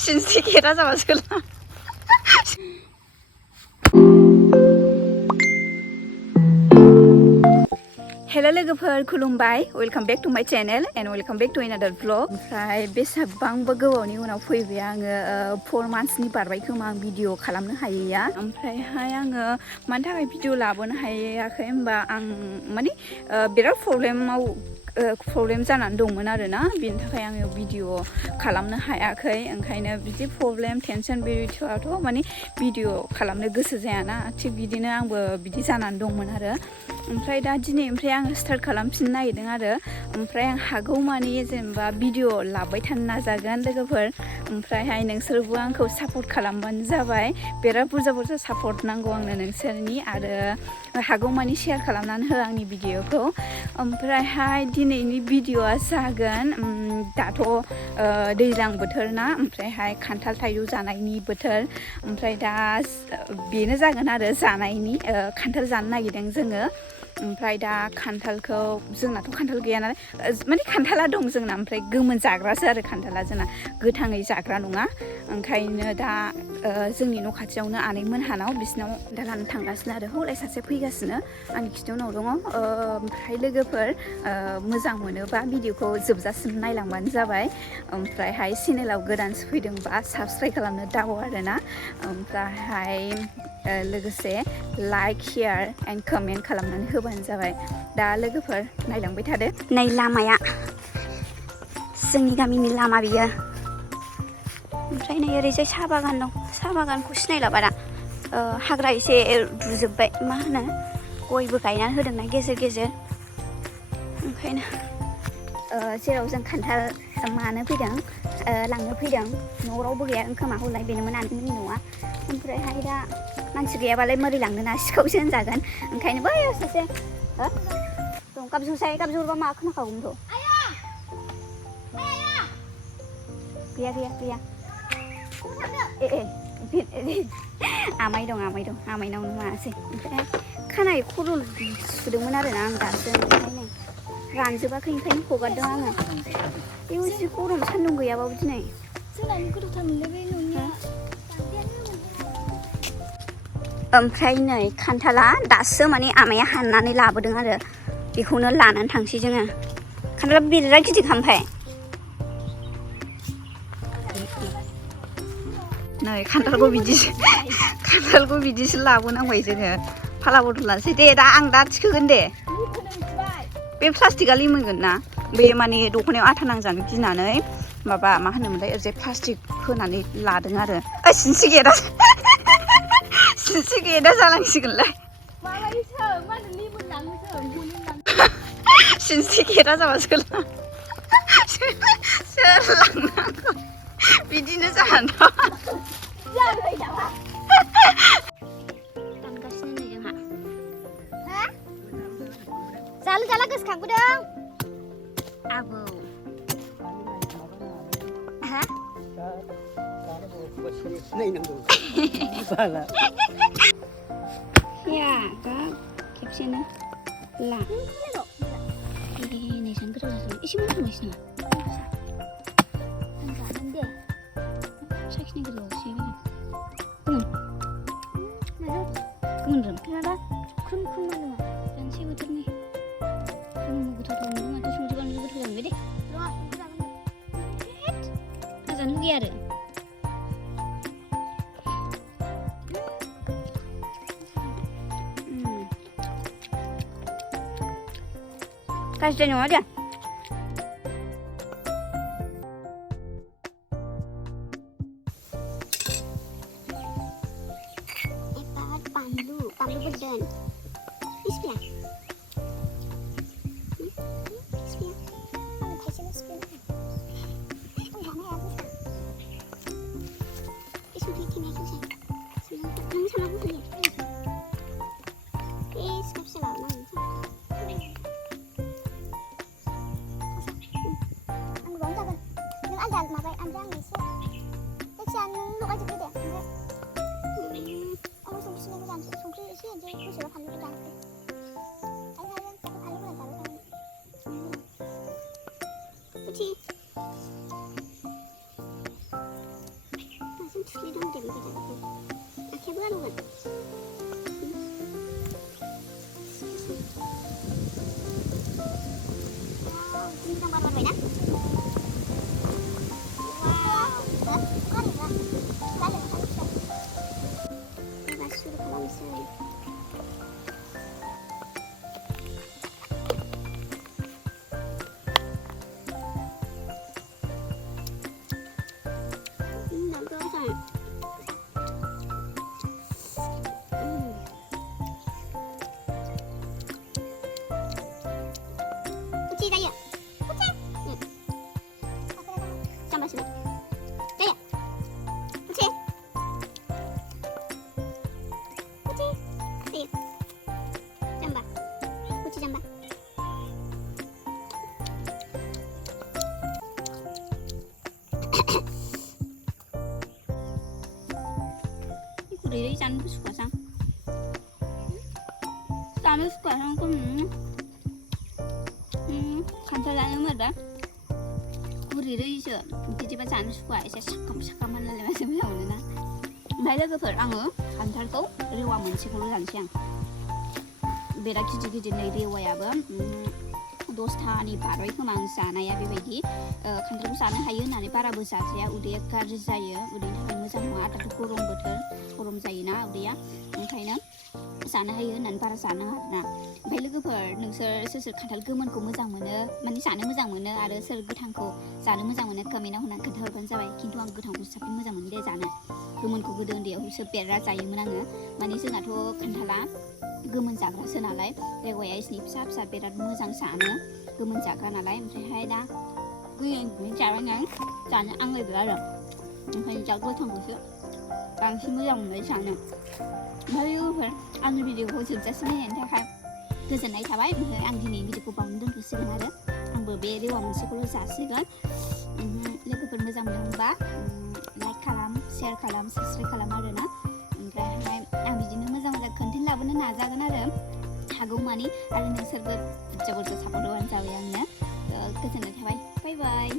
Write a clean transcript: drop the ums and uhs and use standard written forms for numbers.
신세계라 잡아줄라. Hello लोगोफोर खुलुमबाय welcome back to my channel and welcome back to another vlog ओमफ्राय बेसेबांबा गोबावनि उनाव फैबाय आङो 4 मान्थ्सनि बारबाय खोमा आं भिडिअ खालामनो हायैया ओमफ्रायहाय आङो मानि थाखाय भिडिअ लाबोनो हायाखै होनबा आं माने बिराद प्रब्लेम जानानै दंमोन आरोना बेनि थाखाय आङो भिडिअ खालामनो हायाखै ओंखायनो बिदि प्रब्लेम टेनसन बेबायदियावथ' माने भिडिअ खालामनो गोसो जायाना थिग बिदिनो आंबो बिदि जानानै दंमोन आरो ओमफ्राय दा दिनैनिफ्राय आङो स्टार्ट खालामफिननो नागिरदों आरो ओमफ्राय आं हागौमानि जेनेबा भिडिअ लाबाय थानो नाजागोन लोगोफोर ओमफ्रायहाय नोंसोरबो आंखौ सापर्ट खालामबानो जाबाय बिराद बुरजा सापर्ट नांगौ आंनो नोंसोरनि आरो हागौमानि शेयार खालामनानै हो आंनि भिडिअखौ ओमफ्रायहाय दिनैनि भिडिअआ जागोन दाथ' दैज्लां बोथोर ना ओमफ्रायहाय खान्थाल थाइजौ जानायनि बोथोर ओमफ्राय दा बेनो जागोन आरो जानायनि खान्थाल जानो नागिरदों जोङो ओमफ्राय दा खान्थालखौ जोंनाथ' खान्थाल गैया नालाय माने खान्थाला दं जोंना ओमफ्राय गोमोन जाग्रासो आरो खान्थाला जोंना गोथाङै जाग्रा नङा ओंखायनो दा जोंनि न' खाथियावनो आनै मोनहानाव बिसिनाव दा लानो थांगासिनो आरो हौलाय सासे फैगासिनो आंनि खिथि उनाव दङ ओमफ्राय लोगोफोर मोजां मोनोबा भिडिअखौ जोबजासिम नायलांबानो जाबाय ओमफ्रायहाय चेनेलाव गोदानसो फैदोंबा साबस्क्राइब खालामनो दाबाव आरोना ओमफ्रायहाय लोगोसे लाइक शेयार एन्ड कमेन्ट खालामनानै होबानो जाबाय दा लोगोफोर नायलांबाय थादो नै लामाया जोंनि गामिनि लामा बियो ओमफ्राय नै ओरैजाय साहा बागान दं साहा बागानखौ सिनायला बारा हाग्रा एसे रुजोब्बाय मा होनो गयबो गायनानै होदोंना गेजेर गेजेर ओंखायनो जेराव जों खान्थाल मानो फैदों लांनो फैदों न'आव रावबो गैया खोमा हलाय बेनोमोन आनैमोननि न'आ ओमफ्रायहाय दा मानसि गैयाबालाय मारै लांनो ना सिखावसो होनजागोन ओंखायनो बैयाव सासे दं गाबजोरबा मा खोनाखागौमोनथ' गैया आमाय दं आमायनाव नुवासै ओमफ्राय खानाय खर' सुदोंमोन आरोना आं दासो ओंखायनो रानजोबाखै ओंखायनो हगारदों आङो बेयाव जि गरम सान्दुं गैयाबाबो दिनै ओमफ्राय नै खान्थाला दासो माने आमाया हाननानै लाबोदों आरो बेखौनो लानानै थांसै जोङो खान्थाला बिराद गिदिर ओमफ्राय नै खान्थालखौ बिदिसो लाबोनांबाय जोङो फाला बदल लानोसै दे दा आं दा थिखोगोन दे बे प्लास्टिकआ लिमोनगोन ना बे माने दख'नायाव आथा नांजानो गिनानै माबा मा होनोमोनलाय ओरैजाय प्लास्टिक होनानै लादों आरो सिनस्रि गेदा जालांसिगोनलाय सिनस्रि गेदा जाबा सोर लांनांगौ बिदिनो जानानै दानगासिनो नै जोंहा जाला गोसोखांबोदों आबौ हा या खेबसेनो ला नैसान गोथाव जाथारबाय एसे मोनखांबायसो नामा साखिनाय गोथावसै गोमोन दानसे बोथोरनि गोथाव मोनदों माथो संख्रि बानलु गोथाव जाबाय दे हाजानो लुगैया आरो गाज्रि नङा दे बानलु बोरदोन इस्पिया माबाय आमफ्राय आं एसे जायखिजाया नों लगायजोबदो दे ओमफ्राय आं संख्रि एसे होनोसै गोसोबा फानलु थुफ्लेदों दे बेबायदि आखाइबो आलौगोन मोजां बार बारबायना एबार सुरु खालामनोसै Kuci Daya. Kuci. Tambah sini. Daya. Kuci. Kuci. Daya. Tambah. Kuci tambah. Ini jangan suka sang. Jangan suka sang kan. 간절하는 말다. 우리를 이제 뒤집어 자는 수가 이제 잠깐만 날려서 오늘나. 말려서 아무 간절고 리와 문치고를 한시양. बेरा गिदिर गिदिर नै रेवायाबो दसथानि बारबाय खोमा आं जानाया बेबायदि खान्थालखौ जानो हायो होननानै बाराबो जाजाया उदैया गाज्रि जायो उदैनि थाखाय मोजां नङा दाथ' गरम बोथोर गरम जायोना उदैया ओंखायनो जानो हायो होननानै बारा जानो आरोना ओमफ्राय लोगोफोर नोंसोर सोर सोर खान्थाल गोमोनखौ मोजां मोनो माने जानो मोजां मोनो आरो सोर गोथांखौ जानो मोजां मोनो कमेन्टआव होनानै खोन्थाहरबानो जाबाय खिन्थु आं गोथांखौ साबसिन मोजां मोनो दे जानो गोमोनखौ गोदो उन्दैयावसो बेरा जायोमोन आङो माने जोंनाथ' खान्थाला गोमोन जाग्रासो नालाय रेवाया इसनि फिसा फिसा बिराद मोजां जानो गोमोन जाग्रा नालाय ओमफ्रायहाय दा गोमोन जाबाय जानो आंलायबाय आरो ओंखायनो जा गोथांखौसो बांसिन मोजां मोनबाय जानो ओमफ्राय लोगोफोर आंनि भिडिअखौ जोबजासिम नायनायनि थाखाय गोजोननाय थाबाय ओमफ्राय आं दिनैनि भिडिअखौ बावनो दोनथ'सिगोन आरो आंबो बे रेवा मोनसेखौल' जासिगोन लोगोफोर मोजां मोनदोंबा लाइक खालाम शेयार खालाम साबस्क्राइब खालाम आरोना ओमफ्रायहाय आं बिदिनो मोजां मोजां कन्टेन्ट लाबोनो नाजागोन आरो हागौमानि आरो नोंसोरबो बुरजा बुरजा सापर्ट होबानो जाबाय आंनो गोजोननाय थाबाय बाय बाय